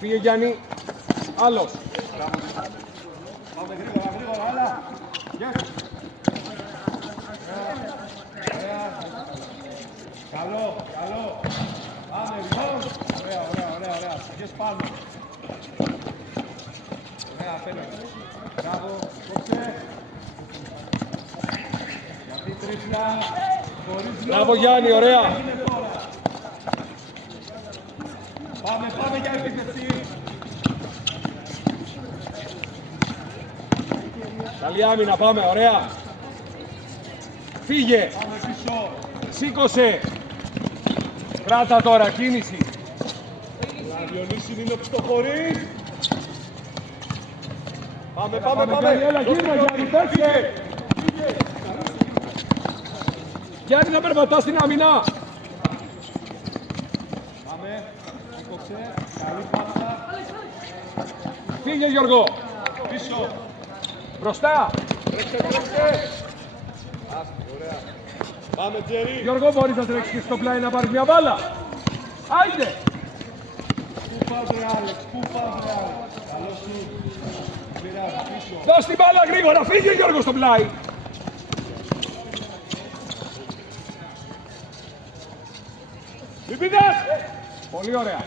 Φύγε Γιάννη. Άλλος. Πάμε γρήγορα, άλλα. Yes. Καλό. Πάμε, λοιπόν. Ωραία. Yes, πάνω. Ωραία, απέναντι. Μπράβο, κόψε. Γιατί τρίπλα. Μπράβο Γιάννη, ωραία. Πάμε για επίθεση. Καλή άμυνα, πάμε, ωραία. Φύγε. Πάμε πίσω. Σήκωσε. Κράτα τώρα, κίνηση. Διονύση είναι που το χωρίς. Πάμε. Έλα, γύρνα Γιάννη, παίξε. Γιάννη να περπατάς στην άμυνα. Πάμε. Σήκωσε. Καλή πάσα. Φύγε Γιώργο. Πίσω. Μπροστά. Τρέξε. Ωραία. Πάμε Τζέρι. Γιώργο, μπορείς να τρέξεις και στο πλάι να πάρεις μια μπάλα. Άιντε. Πού πας ρε Άλεξ. Καλώς σου. Πειράζει πίσω. Δώσ' την μπάλα γρήγορα. Φύγε Γιώργο στο πλάι. Μην πηδάς. Πολύ ωραία.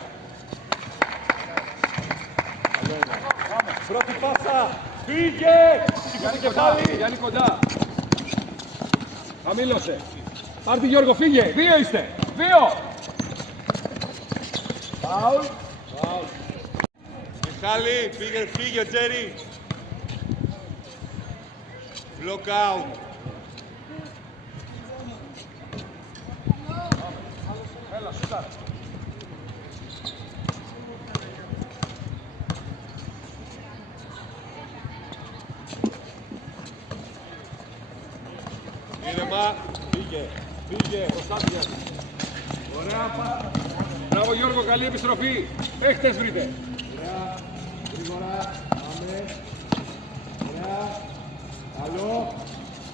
Πρώτη πάσα. Φύγε. Σήκωσε κεφάλι. Γιάννη κοντά. Χαμήλωσε. Πάρ' τη Γιώργο, φύγε. 2 είστε. 2. Φάουλ. Μιχάλη, φύγε ο Τζέρι. Block out. Έλα, σούτα. Ήρεμα. Φύγε. Μπροστά του Γιάννη. Ωραία. Μπράβο Γιώργο, καλή επιστροφή. Παίχτες βρείτε. Ωραία. Γρήγορα. Πάμε. Ωραία. Καλό.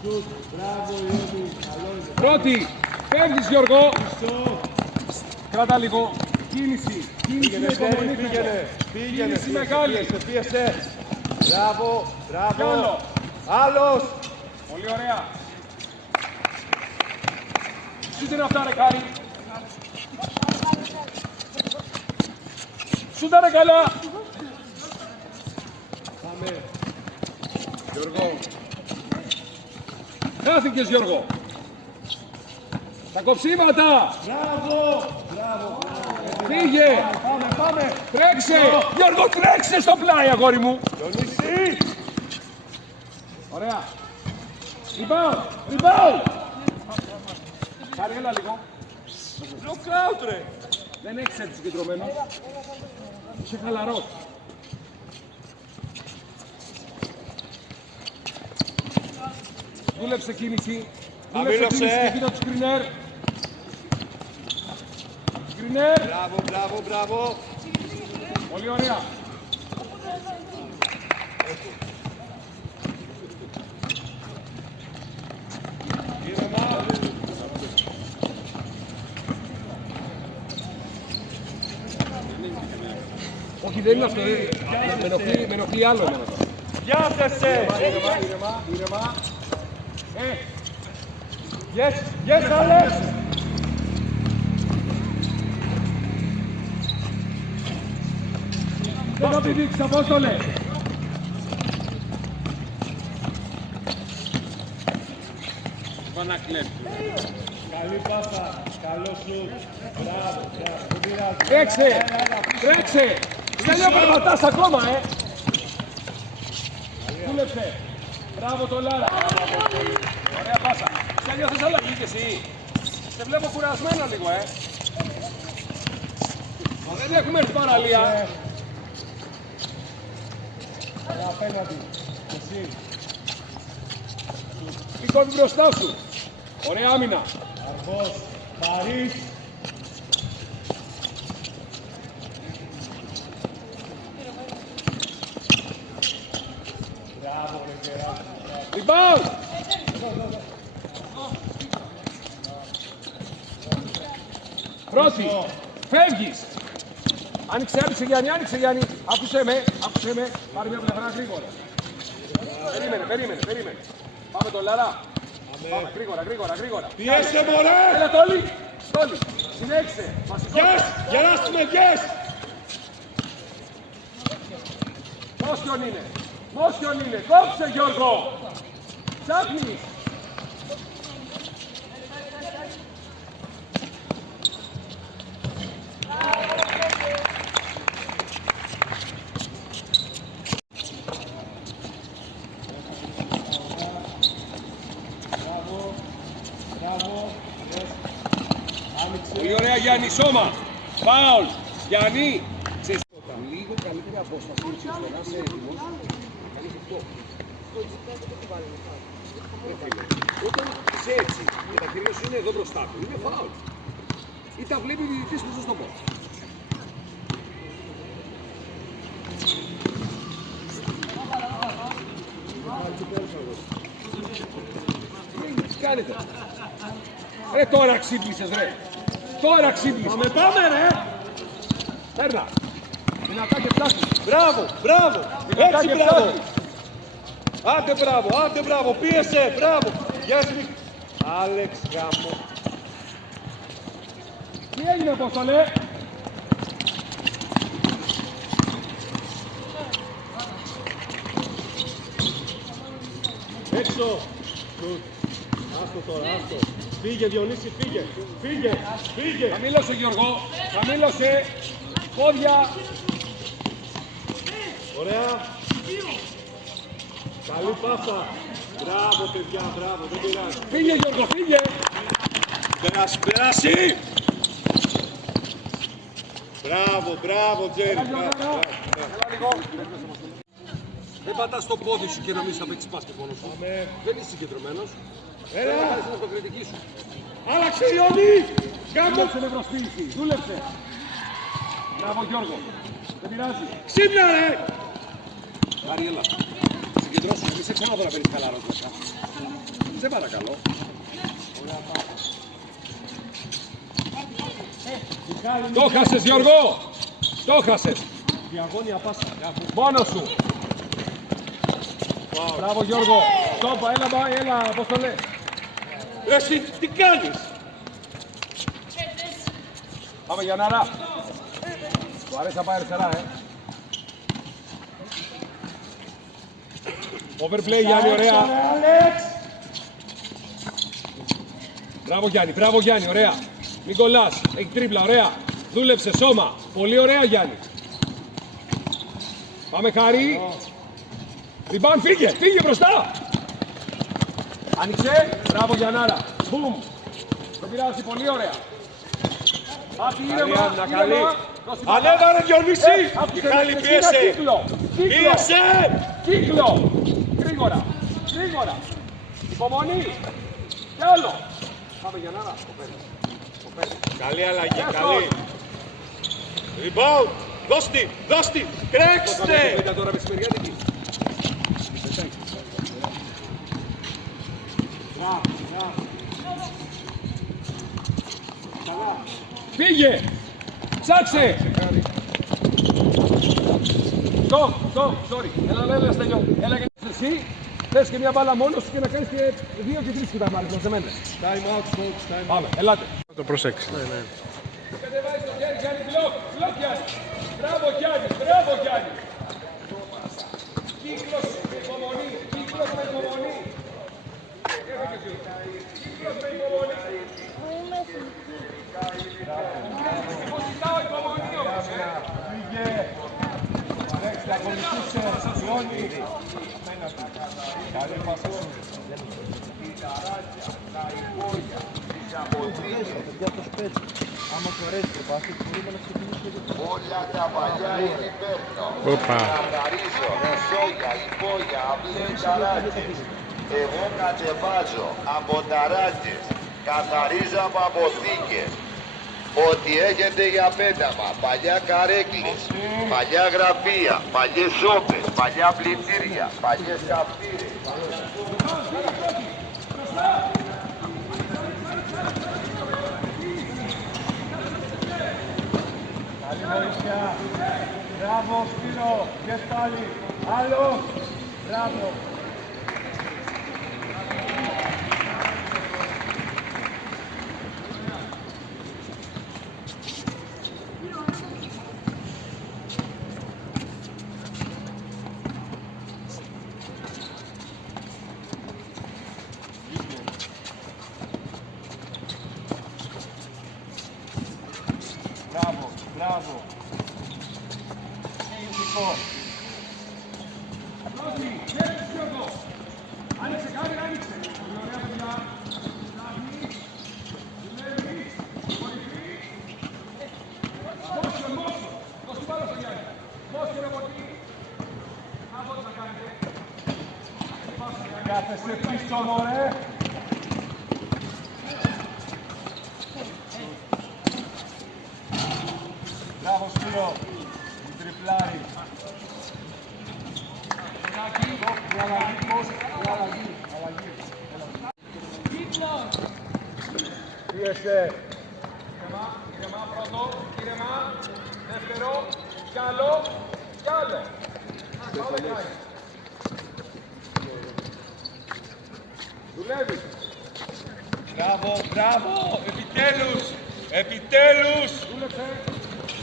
Σουτ. Μπράβο Ιώδη. Καλό είναι. Πρώτη. Φεύγεις Γιώργο. Πίσω. Κράτα λίγο. Κίνηση. Πήγαινε, υπομονή, πήγαινε. Κίνηση μεγάλη. Πίεσε. Μπράβο. Κι άλλο. Άλλος. Πολύ ωραία. Σούτ είναι αυτά ρε Κάρη. Σούτα ρε καλά. Πάμε. Γιώργο. Χάθηκες Γιώργο. Τα κοψίματα. Μπράβο. Φύγε. Πάμε. Τρέξε. Γιώργο τρέξε στο πλάι αγόρι μου. Διονύση. Ωραία. Rebound. Κάρη έλα λίγο. Block out ρε. Δεν έχεις έτσι συγκεντρωμένο. Είσαι χαλαρός. Δούλεψε κίνηση. Χαμήλωσε. Και κοίτα του σκρινέρ. Σκρινέρ. Μπράβο. Πολύ ωραία. Ήρεμα. Όχι, δεν είναι αυτό. Με ενοχλεί άλλο εμένα τώρα. Πιάσεσαι. Ήρεμα. Yes, Alex. Δεν θα πηδήξεις, Απόστολε. Πανακλέπτου. Καλή πάσα. Καλό σου. Μπράβο. Δεν πειράζει. Τρέξε. Στέλιο περπατάς ακόμα, Δούλεψε. Μπράβο το Λάρα. Ωραία πάσα. Στέλιο θες αλλαγή και εσύ. Σε βλέπω κουρασμένο λίγο, Μα δεν έχουμε έρθει παραλία. Απέναντι. Εσύ. Μην κόβει μπροστά σου. Ωραία άμυνα. Αργός. Παρίς. Μπράβο, ρε Γερά. Rebound. Πρώτη. Φεύγεις. Άνοιξε, άνοιξε Γιάννη. Άκουσε με. Πάρε μια πλευρά γρήγορα. Περίμενε. Πάμε το Λαρά. Πάμε γρήγορα. Πιέσε μωρέ! Έλα Τόλι. Συνέχισε. Yes! Γελάσουμε, yes! Μόσιον είναι. Κόψε Γιώργο. Ψάχνεις. Πολύ ωραία Γιάννη, σώμα. Φάουλ. Γιάννη. Λίγο καλύτερη απόσταση, ώστε να είσαι έτοιμος να κάνεις αυτό. Όταν είσαι έτσι και τα χέρια σου είναι εδώ μπροστά του, είναι φάουλ. Ή τα βλέπει ο διαιτητής που στο πόδι. Τι κάνετε? Ρε τώρα ξύπνησες ρε. Πάμε ρε. Παίρνα. Δυνατά και φτάσεις. Μπράβο! Έτσι μπράβο! Άντε μπράβο! Πίεσε! Μπράβο! Γεια σου! Άλεξ γάμο! Τι έγινε Απόστολε? Έξω! Άστο τώρα, άστο! Φύγε Διονύση, φύγε! Χαμήλωσε Γιώργο, χαμήλωσε. Πόδια. Ωραία! Καλή πάσα! Μπράβο παιδιά, μπράβο, δεν πειράζει! Φύγε Γιώργο, φύγε. Περάσει! Μπράβο Τζέρι! Έλα λίγο. Δεν πατάς το πόδι σου και να μην θα παίξεις μπάσκετ μόνος σου. Δεν είσαι συγκεντρωμένος. Έλα! Δεν κάνεις την αυτοκριτική σου. Άλλαξε Ιωνή! Κάμω! Δούλεψε νευροσπίηση, δούλεψε. Μπράβο Γιώργο. Δεν πειράζει. Ξύπνα ρε! Άρη, έλα. Συγκεντρώσου, μη σε ξαναδώ να παίρνεις καλά ρωτήσα. Σε παρακαλώ. Το χάσες Γιώργο! Το χάσες! Διαγώνια πάσα. Μόνος σου! Μπράβο Γιώργο! Τόπα, έλα Αποστολέ! Ρε εσύ, τι κάνεις! Πάμε Γιαννάρα! Του αρέσει να πάει αριστερά, Overplay Γιάννη, ωραία! Μπράβο Γιάννη, ωραία! Μην κολλάς, έχει τρίπλα, ωραία! Δούλεψε, σώμα! Πολύ ωραία Γιάννη! Πάμε Χάρη! Ριμπάν, φύγε μπροστά! Άνοιξε, μπράβο Γιαννάρα! Μπουμ! Το πειράζει, πολύ ωραία! Πάτη ήρεμα! Ανέβα ρε Διονύση! Μιχάλη πίεσε! Κύκλο! Γρήγορα! Υπομονή! Κι άλλο! Πάμε Γιαννάρα! Το παίρνεις. Καλή αλλαγή, καλή! Rebound! Δώσ' τη! Κρέξτε! Τώρα μεσημεριάτικη. Φύγε! Ψάξε! Sorry. Έλα, στέλνω. Έλα και εσύ. Θες και μια μπάλα μόνος σου και να κάνεις και 2 και 3 κουταμάρες με σεμένες. Time out, folks, time out. Πάμε, ελάτε. Θα το προσέξει. Κατεβάζει το χέρι, Γιάννη, μπλοκ Γιάννη. Μπράβο Γιάννη. Κύκλος με υπομονή. Κύκλος με υπομονή. Υποζητάω υπομονή όμως, Φύγε! Αλέξη, ακολουθήσε! Ιώνη! Καλή πάσα σου! Όλα τα παλιά είναι παίρνω. Οπα. Καθαρίζω, σόγια, υπόγεια, απλές ταράτζες. Εγώ κατεβάζω από ταράτζες. Καθαρίζω από αποθήκες. Ό,τι έχετε για πέταμα, παλιά καρέκλες, παλιά γραφεία, παλιές σόπες, παλιά πλυντήρια, παλιές καυτήρες. Καλή βοήθεια! Σπύρο, και πάλι. Άλλο. Μπράβο. Μπράβο, μπράβο. Ηθικό. Πρώτη, έτσι Γιώργο. Άνοιξε κάτι, άνοιξε. Πολύ ωραία παιδιά. Ψάχνεις. Δουλεύεις. Βοηθή. Μόσιο, μόσιο. Δώσ' την πάνω στο Γιάννη. Μόσιο ρε ποτή. Αυτό τι θα κάνετε. Κάθεστε πίσω, μωρέ. Μπράβο, Σπύρο. Τριπλάρι. Πίεσε. Ήρεμα πρώτο, ήρεμα. Δεύτερο. Κι άλλο. Κι άλλο. Πάμε κάνει. Δουλεύεις. Μπράβο, μπράβο. Επιτέλους. Επιτέλους. Δούλεψε.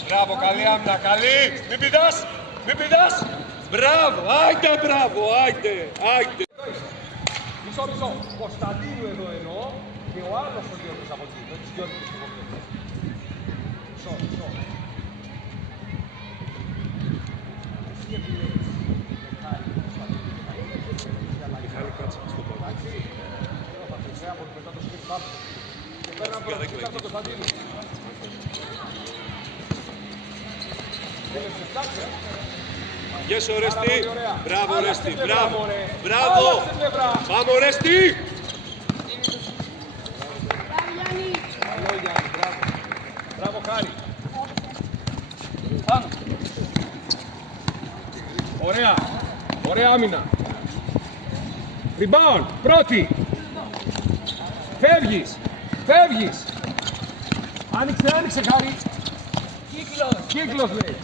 Μπράβο, καλή άμυνα, καλή. Μην πηδάς, μην πηδάς. Μπράβο, άιντε, μπράβο, άιντε, άιντε. Μισό, μισό. Κωνσταντίνου εδώ εννοώ και ο άλλος ο Γιώργος από εκεί. Δεν τους Γιώργος από εκεί. Μισό, μισό. Εσύ επιλέγεις. Μιχάλη, Κωνσταντίνου. Μιχάλη, κάτσε στο πόδι. Εντάξει. Εδώ θα τρεξέ από μετά το σκρίπ πάμε. Και παίρνω από τον Κωνσταντίνου. Θέλεις φτιάξε. Γεια σου, Ρέστη. Μπράβο, Ρέστη, μπράβο. Μπράβο. Άλλαξε πλευρά. Πάμε, Ρέστη. Καλό Γιάννη, μπράβο. Μπράβο Χάρη. Πάνω. Ωραία. Ωραία άμυνα. Rebound. Πρώτη. Φεύγεις. Φεύγεις. Άνοιξε, άνοιξε Χάρη. Κύκλος. Κύκλος λέει.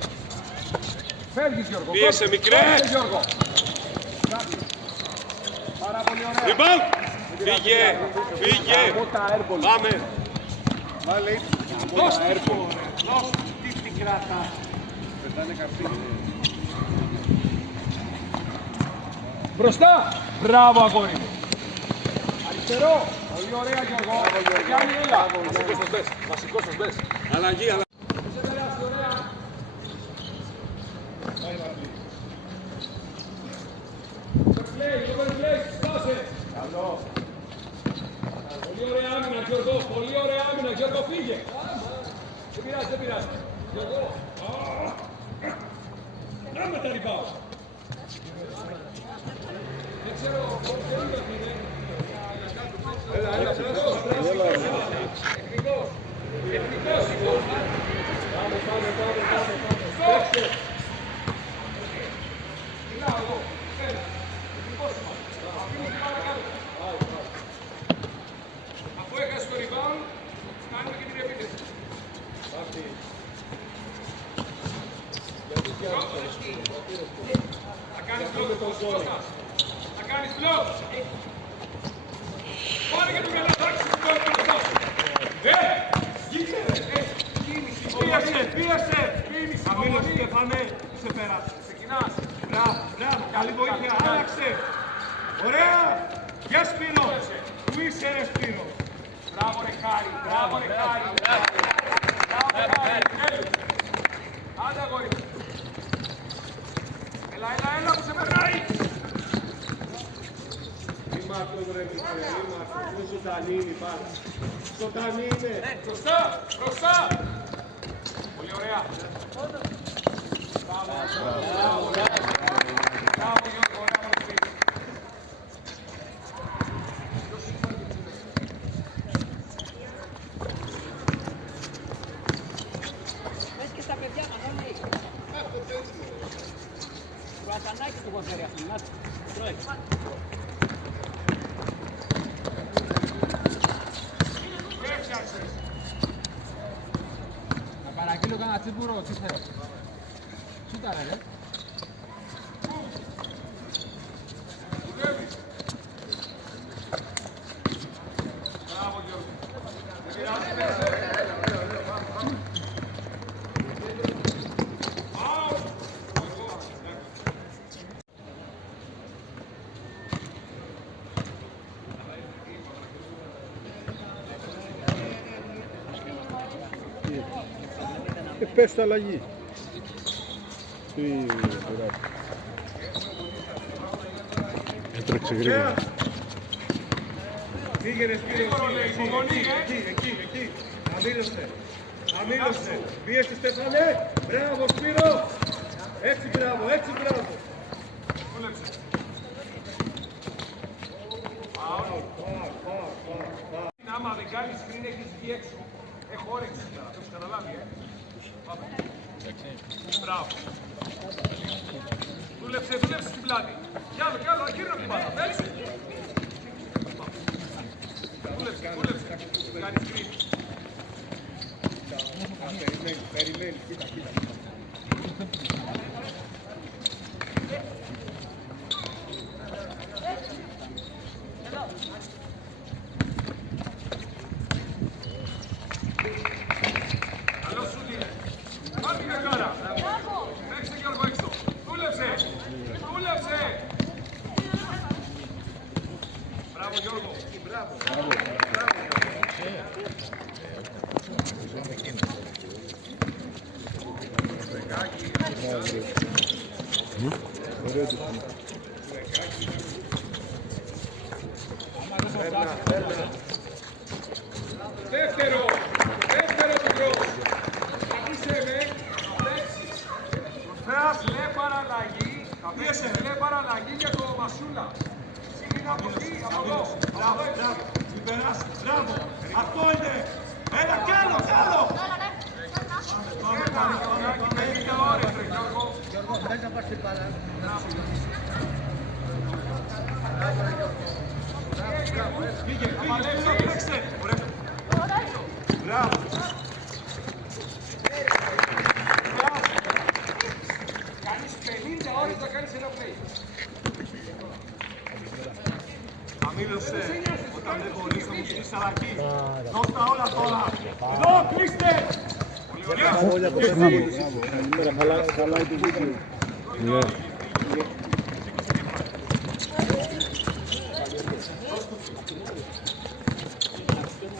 Φεύγεις Γιώργο. Πίεσε, Πρώτη. μικρέ. Πρώτη, Γιώργο. Μπράβο. Πάρα πολύ ωραία. Rebound. Φύγε, φύγε. Από τα airball. Πάμε. Βάλε. Δώσ' τι την κράτα. Πετάνε καρτί. Μπροστά! Μπράβο αγόρι μου! Αριστερό! Πολύ ωραία Γιώργο! Γιάννη έλα! Βασικός σας μπες! Βασικός σας μπες! Αλλαγή, αλλαγή. Είσαι περάσει ωραία! Το περιπλέει! Σπάσε! Καλό. Πολύ ωραία άμυνα Γιώργο! Πολύ ωραία άμυνα Γιώργο! Φύγε! Δεν πειράζει, δεν πειράζει! Γιώργο! Να με τα rebound! Δεν ξέρω πώς είναι. Έλα, έλα, Εθνικός. Εθνικός σηκώ. Πάμε. Παίξε. Μιλάω εγώ. Έλα. Εθνικός σηκώ. Αφήνω την πάρα κάτω. Αφού έχασε το rebound, κάνουμε και την επίθεση. Θα κάνεις μπλοκ. Θα κάνεις μπλοκ. Πάρε και το μελατάκι σου τώρα το λεπτό. Γίνε ρε. Κίνηση. Πίεσε. Κίνηση. Αμήνες, Στεφανέ. Σε πέρασε. Ξεκινάς. Μπράβο, μπράβο. Καλή βοήθεια. Άλλαξε. Ωραία. Γεια Σπύρο. Πού είσαι ρε Σπύρο. Μπράβο ρε Χάρη. Μπράβο ρε Χάρη. Μπράβο ρε Χάρη. Τέλος. Άντε αγόρι. Έλα που σε περνάει. Μη μάθος ρε μικρέ, μη μάθος. Είναι ζωντανή είναι πάρα. Ζωντανή είναι. Μπροστά. Μπροστά. Πολύ ωραία. Μπράβο. Μπράβο Γιώργο. Ωραία μορφή. Πες και στα παιδιά μας, δεν είναι. Κουρασανάκι του κοντέρι αυτήν, να τρώει. Να παραγγείλω κανένα τσίπουρο, τι θέλω. Τι ήταν ρε. Μπράβο, Γιώργο. Πες τα αλλαγή. Έτρεξε γρήγορα. Πήγαινε Σπύρο, υπομονή, εκεί. Αμήλωσε. Πίεσε Στέφανε. Μπράβο Σπύρο. Έτσι μπράβο. Δούλεψε. Άμα δεν κάνεις πριν έχεις βγει έξω. Έχω όρεξη τώρα, το έχεις καταλάβει, Πάμε. Μπράβο. Δούλεψε στην πλάτη. Κι άλλο, ακύρω την μπάλα. Έτσι. Δούλεψε. Κάνεις πριν. Περιμένει, κοίτα. Καλώς σου είναι. Πάρ' την κακάρα. Παίξε Γιώργο έξω. Δούλεψε. Μπράβο Γιώργο. Μπράβο. Δεύτερο μικρό. Είσαι με λέξεις. Θεάς λέει παραλλαγή για το Μασούλα. Είναι από εκεί, από εδώ. Μπράβο. Μην περάσει. Μπράβο. Αυτό είναι. Έλα κι άλλο. Μερικά ώρες, ρε Γιώργο. Γιώργο, πρέπει να πας την μπάλα. Πήγε. Παλέψε. Μπράβο. Κάνεις 50 ώρες να κάνεις ένα play. Αμήλωσε. Όταν δεν μπορείς να μου στήσεις αλλαγή. Δώσ' τα όλα τώρα. Εδώ, κλείστε. Χαλάει το βίντεο.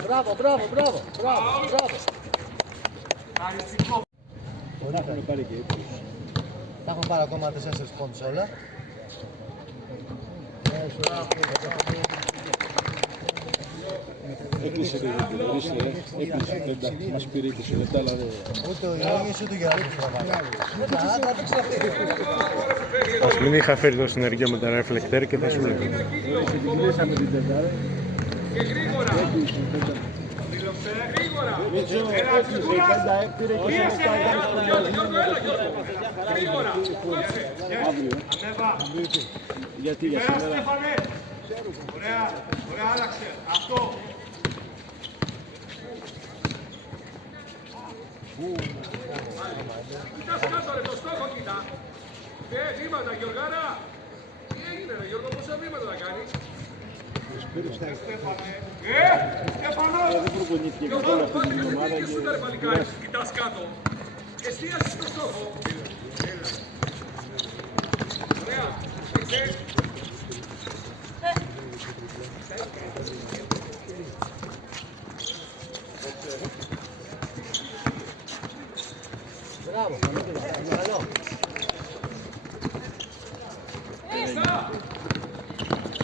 Μπράβο. Θα έχουμε πάρει ακόμα 4 πόντους όλα. Έκλεισε το βίντεο. Μας πήρε 20 λεπτά, αλλά δεν... Ούτε ο Ιώργης ούτε ο Γεράκης θα βάλει. Ας μην είχα φέρει το συνεργείο με τα ρεφλεκτέρ και θα σου λέγα. Ξεκινήσαμε την Τετάρα. Και γρήγορα. Γρήγορα. Γιατί για σήμερα... Ωραία, άλλαξε. Αυτό. Κοιτάς κάτω ρε, το στόχο κοίτα. Βήματα, Γιωργάρα. Τι έγινε ρε Γιώργο, πόσα βήματα θα κάνει. Στέφανε. Στέφανο. Δεν προπονήθηκε καθόλου αυτή την ομάδα. Κοιτάς κάτω. Εστίασε στο στόχο. Ωραία. Μπράβο, καλό.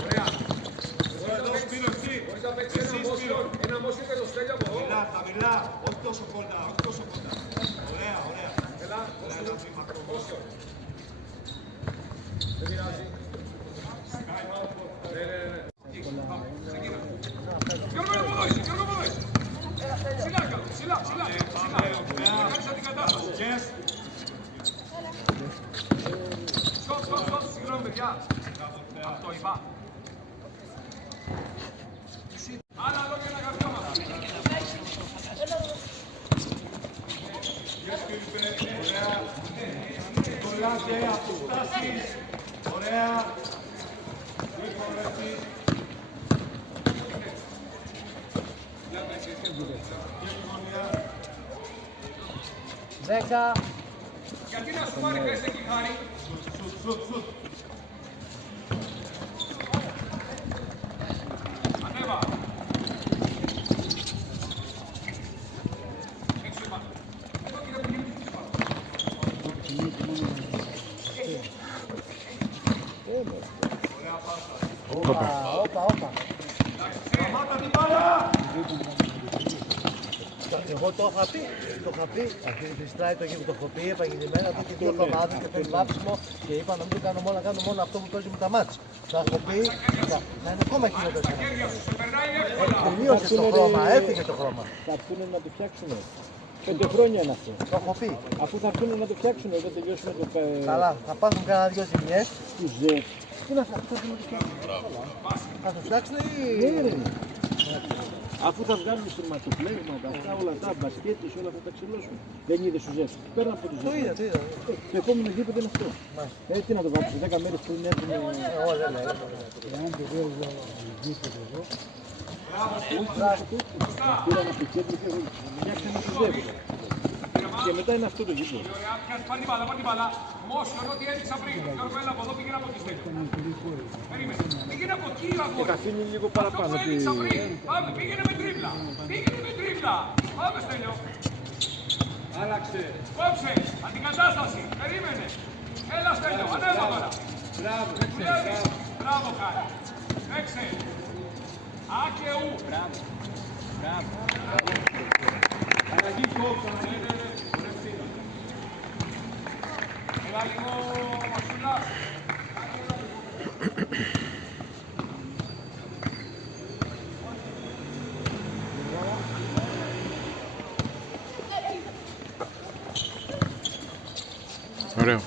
Ωραία. Εδώ Σπύρο εκεί. Ένα μόσιο και το στέλνει από εδώ. Χαμηλά. Όχι τόσο κοντά. Ωραία. Έλα, ένα βήμα. Μόσιο. Δεν πειράζει. Ναι. Ξεκίνα. Γιώργο μου δώσει. Ψηλά. Κάνεις αντικατάσταση. Στοπ. Συγγνώμη παιδιά. Αυτό είπα. Άλλα λόγια να γραφτώ μας. Δέκα. Γιατί να σου πάρει πες εκεί, Χάρη. Σουτ. Ανέβα. Έξω είπα. Εδώ κύριε που γίνει και Όπα. Σταμάτα την μπάλα. Εγώ το είχα πει, αυτή τη φιστράει το γήπεδο, το έχω πει επαγγελμένα εδώ και 2 εβδομάδες και θέλει βάψιμο και είπα να μην το κάνω μόνο, να κάνω μόνο αυτό που παίζει με τα μάτς. Το έχω πει, να είναι ακόμα χειρότερο. Τελείωσε το χρώμα, έφυγε το χρώμα. Θα έρθουν να το φτιάξουν. 5 χρόνια είναι αυτό. Το έχω πει. Αφού θα έρθουν να το φτιάξουν, όταν τελειώσουμε το Καλά, θα πάθουν κανένα 2 ζημιές. του ΖΕ. Τι να θα έρθουν να το φτιάξουν. Θα το φτιάξουν ή... Ναι, ρε. Αφού θα βγάλουν σειρματοπλέγματα, αυτά όλα τα μπασκέτες, όλα θα τα ξυλώσουν. Δεν είδε σου ΖΕ. Πέρα από το ΖΕ. Το είδα. Το επόμενο γήπεδο είναι αυτό. Τι να το βάψουν, 10 μέρες πριν έρθουν. Εγώ δεν λέω. Εάν το βγάλω γήπεδο εδώ. Πήραν από το κέντρο και φτιάξανε το ΖΕ. Και μετά είναι αυτό το γήπεδο. Ωραία, πάρ' την μπάλα. Μόσιον, ό,τι έδειξα πριν. Γιώργο, έλα από εδώ, πήγαινε από εκεί στέλνω. Περίμενε. Πήγαινε από εκεί, αγόρι. Θα αφήνει λίγο παραπάνω. Αυτό που έδειξα πριν. Πάμε, πήγαινε με τρίβλα. Πάμε, στέλνω. Άλλαξε. Κόψε, αντικατάσταση. Περίμενε. Έλα, στέλνω, ανέβα τώρα. Μπράβο. Δουλεύεις. Μπράβο, Χάρη. Έξε. Α και ου. Αλλαγή κόψα. Έλα λίγο, Μασούλα. Ωραίο.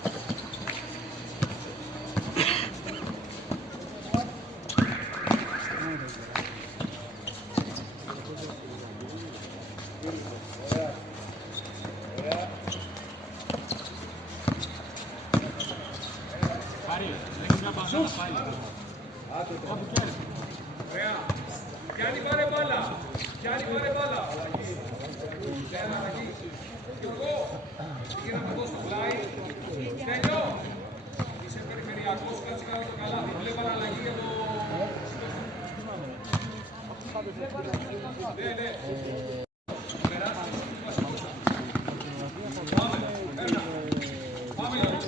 Ωραία. Γιάννη, πάρε μπάλα. Γιώργο, πήγαινε να το δώσω στο πλάι. Στέλιο, είσαι περιφερειακός, κάτσε κάτω το καλάθι. Βλέπαν αλλαγή για το... Ναι. Πάμε, Γιώργο.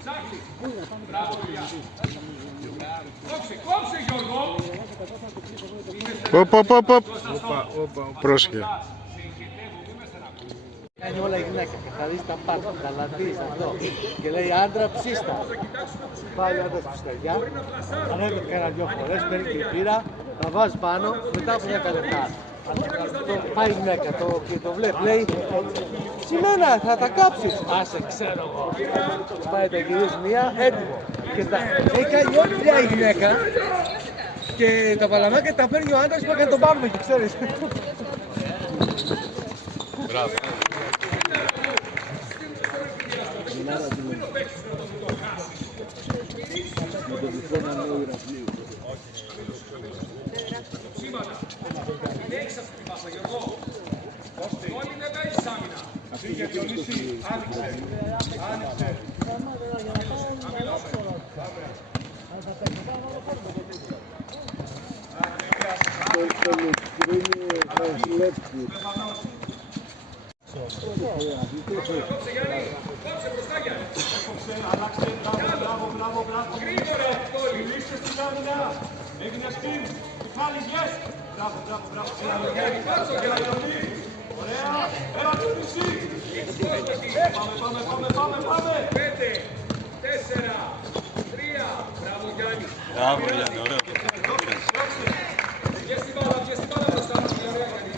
Ψάχνει. Μπράβο, παιδιά. Κόψε, Γιώργο. Πρόσεχε. Κάνει όλα η γυναίκα, καθαρίζει τα πάντα, καλατίζει αυτό. Και λέει άντρα ψήστα. Πάει ο άντρας ψησταριά, ανέβηκε κανένα 2 φορές, παίρνει την πύρα, τα βάζει πάνω, μετά από 10 λεπτά. Πάει η γυναίκα και το βλέπει, λέει Σημένα, θα τα κάψεις. Άσε, ξέρω εγώ. Πάει τα γυρίζει μία, έτοιμο. Και τα έχει κάνει όλη η γυναίκα και τα παλαμάκια τα παίρνει ο άντρας που έκανε τον μπάρμπεκι, ξέρεις. Μπράβο. Σήματα. Έχεις αυτή την πάσα, Γιώργο. Όλοι δεν παίζεις άμυνα. Φύγε, Διονύση. Άνοιξε. Κόψε, Γιάννη. Κόψε μπροστά, Γιάννη. Αλλάξτε, μπράβο. Γρήγορα, Τόλι. Μιλήστε στην άμυνα. Έγινε σπιν. Μιχάλης, yes. Μπράβο. Γιάννη, κάτσο, Γιάννη. Ωραία. Έλα, Διονύση. Πάμε. 5, 4, 3. Μπράβο, Γιάννη. Μπράβο, Γιάννη, ωραίο. Βγες την μπάλα μπροστά. Ωραία, Γιάννη.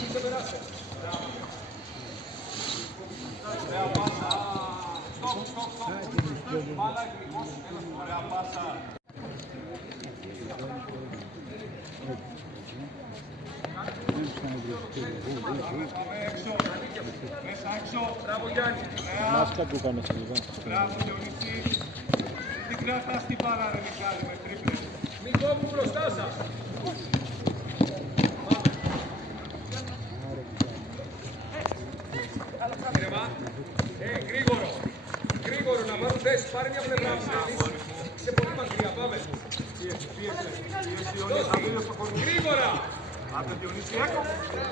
Μην ξεπεράσε. Στοπ. Μπάλα, ακριβώς. Ωραία, πάσα. Πάμε έξω. Μέσα έξω. Μπράβο, Γιάννη. Μάσκα που έκανε σε λίγο. Μπράβο, Διονύση. κρατάς την μπάλα ρε Μιχάλη με τρίπλες. Μην κόβουν μπροστά σας. Ήρεμα. Γρήγορο. Γρήγορο να πάρουν θέση. Πάρε μια πλευρά. Είσαι πολύ μακριά. Πάμε. Γρήγορα. Άντε Διονύση,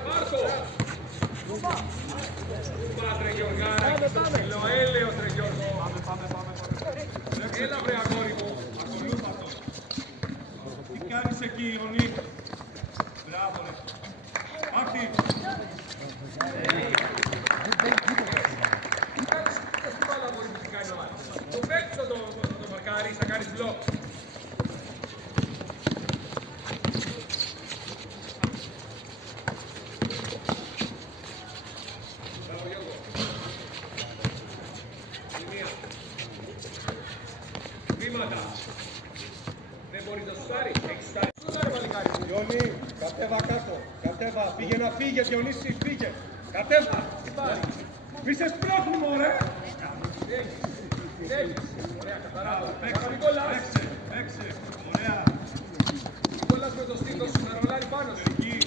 Πάρτο. Πάτρε Γιωργάρα. Έλεος ρε Γιώργο. Έλα βρε αγόρι μου. ακολούθατο. Τι κάνεις εκεί Ιωνή. Μπράβο ρε. Μάρτι. Το παίξεις το μαρκάρεις, θα κάνεις μπλοκ. Μπράβο Γιώργο. Μία. Βήματα. Δεν μπορείς να σου πάρει. Έχεις φτάσει. Σούταρε παλικάρι. Ιωνή, κατέβα κάτω. Κατέβα. Πήγε να φύγε Διονύση, φύγε. Κατέβα. Μη σε σπρώχνουν μωρέ. Ωραία, καθαρά. Παίξε, ωραία. Νικόλας με το στήθος σου να ρολάρει πάνω σου. Εκεί.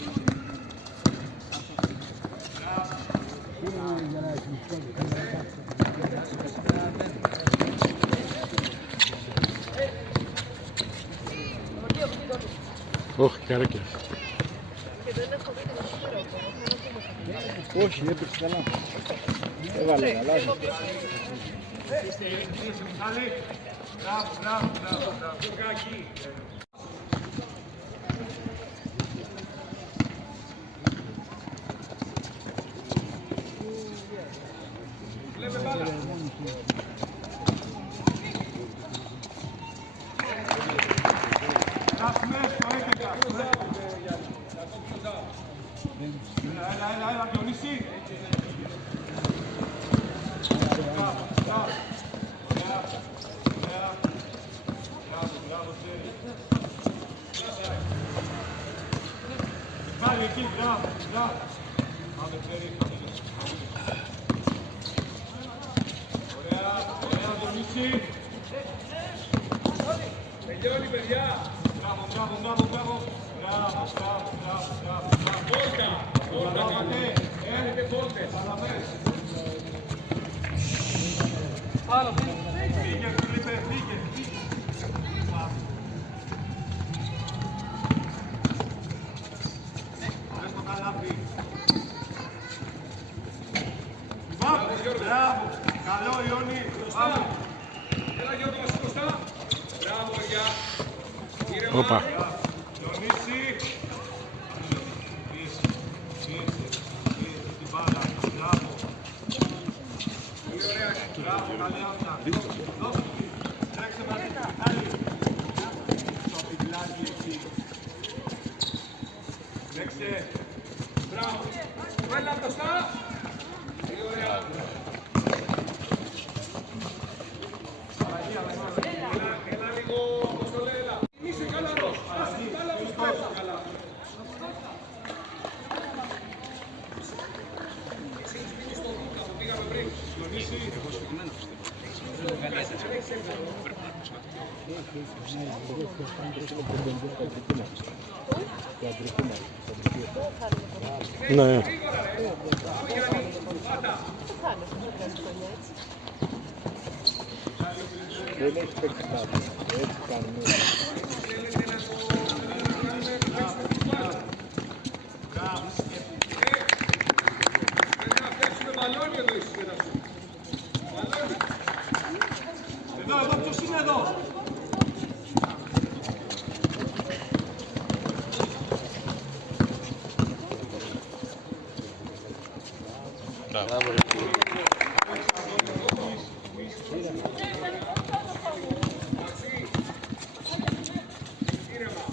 Όχι, καρέκλες. Όχι, έπαιξε καλά. Έβαλε καλά. Μιχάλη. Μπράβο. Γιωργάκη. Βλέπε μπάλα. Περάσουμε στο 11. Έλα, Διονύση. Μπράβο. Μπράβο, Τζέρι. Πάλι εκεί, μπράβο. Πάμε, Τζέρι. Ωραία, Διονύση. Τελειώνει παιδιά. Μπράβο. Πόρτα κάνετε. Έχετε πόρτες. Φύγε, Φίλιππε, φύγε. Δες το καλάθι. Μπράβο. Καλό, Ιόνι. Πάμε. Έλα Γιώργο μας μπροστά. Μπράβο παιδιά. Ήρεμα. Όπα. Διονύση. Πίεση την μπάλα. Μπράβο. Πολύ ωραία. Μπράβο, καλή άμυνα. Δώσε. Τρέξε μαζί του Μιχάλη. Στο πικλάκι εκεί. Τρέξε. Μπράβο. Έλα μπροστά. Πολύ ωραία. Έλα λίγο, πώς το λέει, έλα. Είσαι καλαρός. Άσε την μπάλα όπως πέφτει καλά. Εσύ σπίτεις τον Λούκα που πήγαμε πριν. Ναι. Δεν έχει παίξει κάτι. Έτσι κάνουμε. Πρέπει να φτιάξουμε μπαλόνι εδώ εσείς μεταξύ. Μπαλόνι. Εδώ, ποιος είναι εδώ. Μπράβο. Ήρεμα.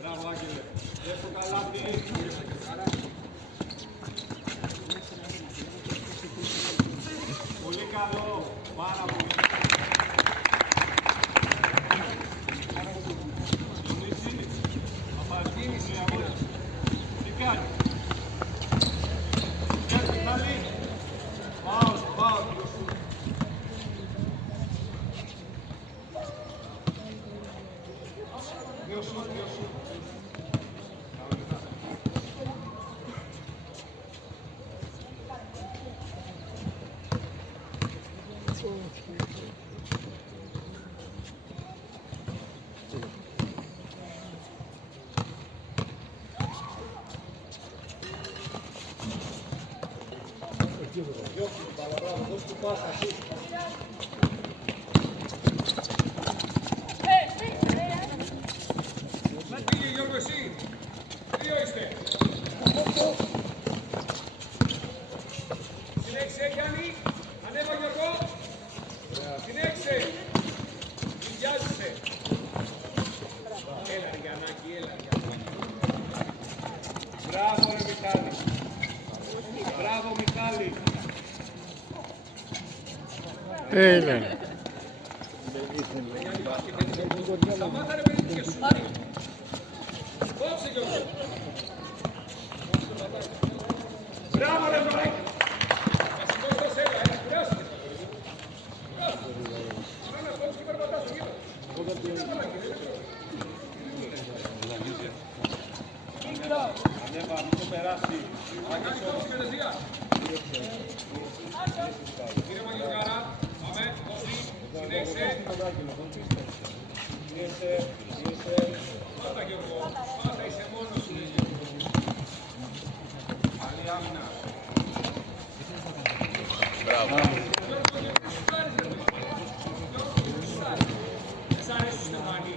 Μπράβο, Άγγελε. Δες το καλάθι. Πολύ καλό. Πάρα πολύ. Διονύση. Παπαγίνηση, αγώνα. Τι κάνει. Μιχάλη. Πάω. Πήγε Γιώργο εσύ. Δύο είστε. Συνέχισε Γιάννη. Ανέβα Γιώργο. Συνέχισε. Βιάζεσαι. Έλα Γιαννάκη, έλα Γιαννάκη. Μπράβο ρε Μιχάλη. Μπράβο Μιχάλη. Έλα. Σταμάτα ρε παιδί και σου. Κόψε Γιώργο. Μπράβο ρε Μιχάλη. Να σηκώσεις το σέλα, κουράστηκες. Να κόψεις και περπατάς στο γήπεδο. Ανέβα, μην το περάσει. Θα κάνεις κόψεις κατευθείαν. Κύριε Μαγιοργάρα, πάμε, κόψει, συνέχισε. Πάτα Γιώργο, πάτα, είσαι μόνος σου. Καλή άμυνα. Μπράβο. Δεν σ' αρέσει στο Στεφάνι.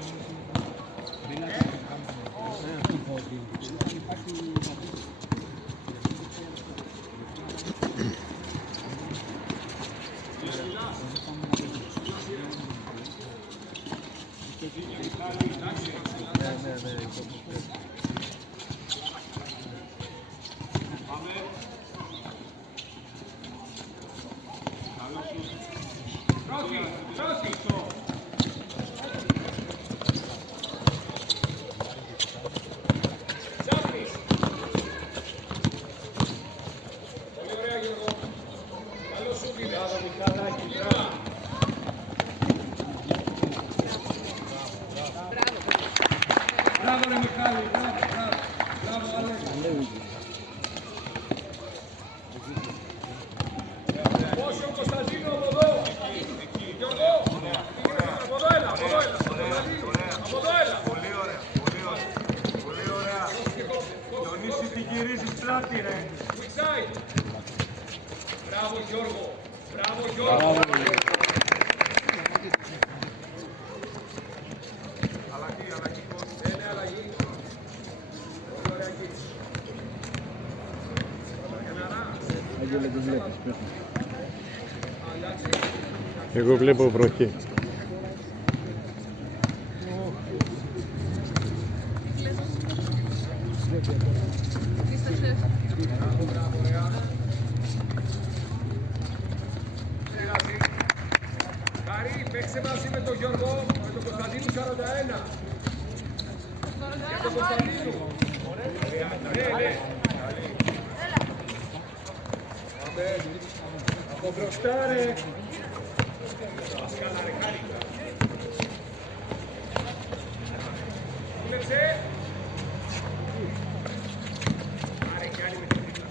Πρώτη, πρώτη. Ψάχνεις. Πολύ ωραία Γιώργο. Καλό σου πήρε. Μπράβο Μιχαλάκη, μπράβο. Μπράβο ρε Μιχάλη, μπράβο, μπράβο. Μπράβο Αλέξη. Πόσο ο Κωνσταντίνο από εδώ. Γιώργο, από εδώ έλα, από εδώ έλα. Από εδώ έλα. Πολύ ωραία, πολύ ωραία. Πολύ ωραία. Διονύση τι γυρίζεις πλάτη ρε. Inside. Μπράβο Γιώργο. Μπράβο Γιώργο. Αλλαγή, αλλαγή. Είναι αλλαγή. Πολύ ωραία κίτση. Άγγελε, δεν βλέπεις, πες μου. Εγώ βλέπω βροχή. Χαρή, παίξε μαζί με τον Γιώργο, με τον Κωνσταντίνο 41. Για τον Κωνσταντίνο. Ναι, ναι. Πάμε. Από μπροστά ρε. Πασκάλα ρε, Χαρή. Δούλεψε. Άρε κι άλλη με την δίπλα.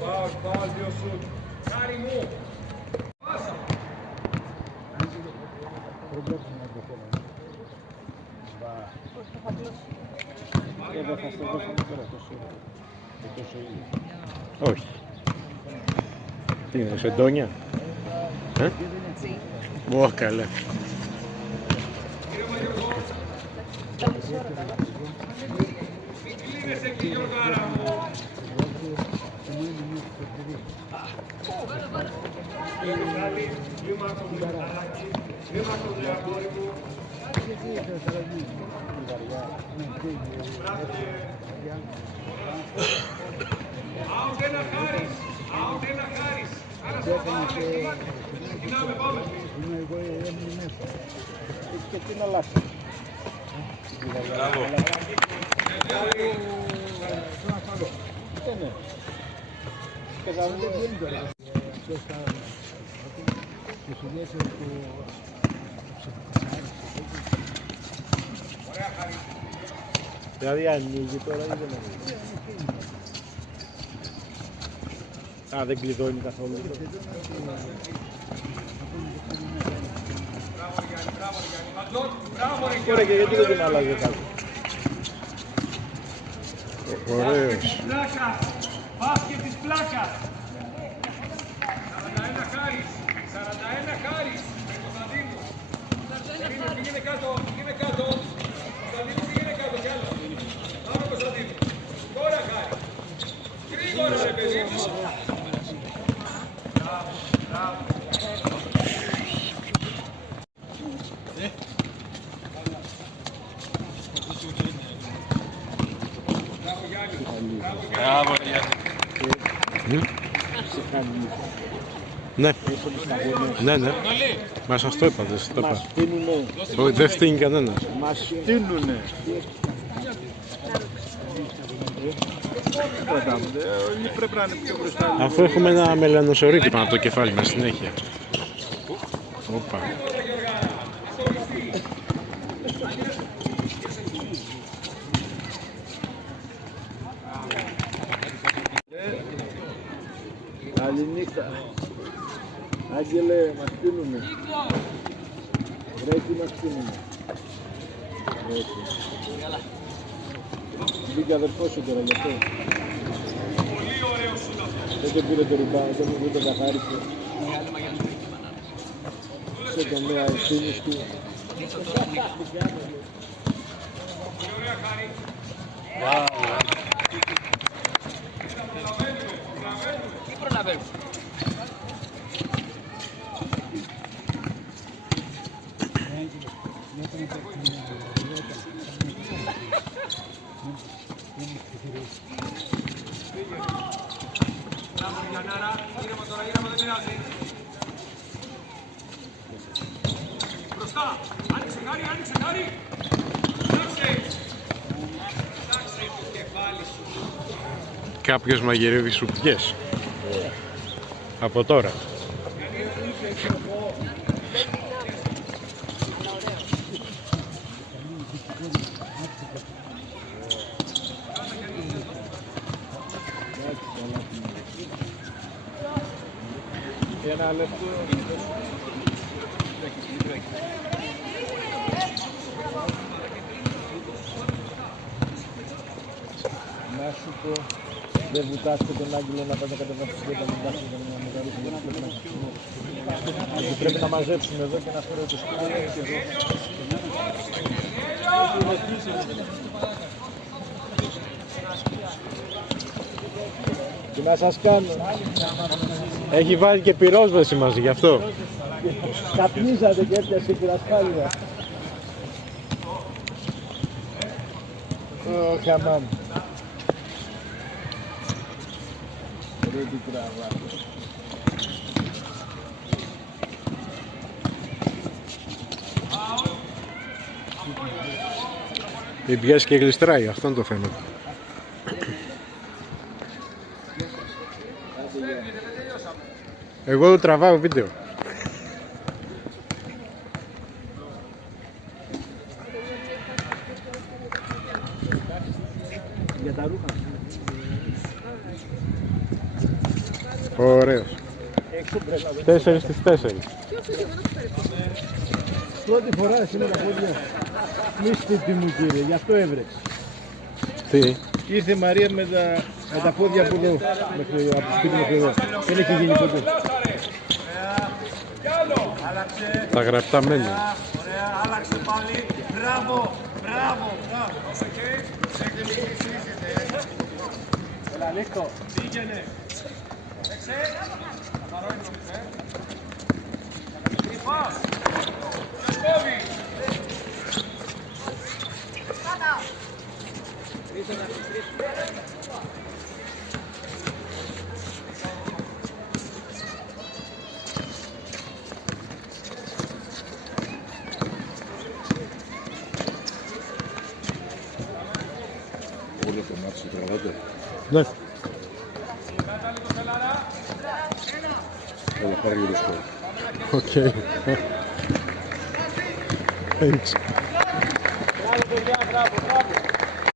Πάω, δύο σουτ. Χάρη μου. Πάσα. Εδώ θα στο δώσω τώρα τόσο είναι. Όχι. Τι είναι, σεντόνια. Ω, καλά. Μην κλείνεσαι εκεί Γιωργάρα μου. Άουντε να χάρεις, άουντε να χάρεις. Άρα στο πάμε, ξεκινάμε, πάμε. Και τι να αλλάξει. Μπράβο. Ναι. Καταλαβαίνετε τι είναι τώρα. Δηλαδή ανοίγει τώρα ή δεν ανοίγει. Α, δεν κλειδώνει καθόλου. Μπράβο Γιάννη, μπράβο Γιάννη. Μπράβο ρε Ωραία, και Γιάννη. γιατί δεν την άλλαζε κάτι. Ωραίος. Πλάκα. Μπάσκετ της πλάκας. 41 Χάρης. 41 Χάρης. Κωνσταντίνου. Πήγαινε κάτω. Πήγαινε κάτω. Κωνσταντίνου πήγαινε κάτω κι άλλο. Πάμε Κωνσταντίνου. Τώρα Χάρη. Γρήγορα ρε παιδί μου. Μπράβο. Μπράβο. Μπράβο, Γιάννη. Ναι. Ναι, ναι. Μα σας το είπα, δεν σας το Μας είπα. στείνουνε. Όχι, δεν φτύνει κανένας. Μας στείνουνε. Πρέπει να είναι πιο μπροστά. Αφού έχουμε ένα μελανοσορίτη πάνω από το κεφάλι μας συνέχεια. Όπα. Καληνύχτα. Άγγελε, μας στείνουνε. Βρέχει, μας στείνουνε. Μπήκε αδερφός σου τώρα, γι' αυτό. Δεν το πήρε το rebound, δεν το καθάρισε. Σε τομέα ευθύνης του. Τι προλαβαίνουμε. Γιαννάρα, ήρεμα τώρα, ήρεμα, δεν πειράζει. Μπροστά, άνοιξε Χάρη, άνοιξε Χάρη. Κοιτάξε το κεφάλι σου. Κάποιος μαγειρεύει σουπιές. Από τώρα. Ένα λεπτό. Να σου πω, δεν βουτάστε τον Άγγελο να πάει να κατεβάσει την πέτα, μην τάσεις για μια μεγάλη γιατί πρέπει να μαζέψουμε εδώ και να φέρω το σκούρο και εδώ. Τι να σας κάνω. Έχει βάλει και πυρόσβεση μαζί γι' αυτό. Καπνίζατε και έπιασε και ασφάλεια. Ω, χαμάμ. Ρε τι τραβά. Μην πιάσει και γλιστράει, αυτό είναι το θέμα. Εγώ τραβάω βίντεο. Για τα ρούχα. Ωραίος. 4 στις 4. Πρώτη φορά σήμερα πόδια. Μη σπίτι μου κύριε, γι' αυτό έβρεξε. Τι. Ήρθε η Μαρία με τα πόδια από εδώ, από το σπίτι μέχρι εδώ. Δεν έχει γίνει ποτέ. Τα γραπτά μένουν. Ωραία, άλλαξε πάλι. Μπράβο, μπράβο, μπράβο. Έλα, Νίκο. Πήγαινε. Έξε. Καθαρό είναι νομίζε. Κρυφάς. Κασκόβι. Όλο το μάτι του τραβάτε. Ναι. Όλα πάρει γύρω στο. Οκ. Thanks. Μπράβο, παιδιά, μπράβο, μπράβο.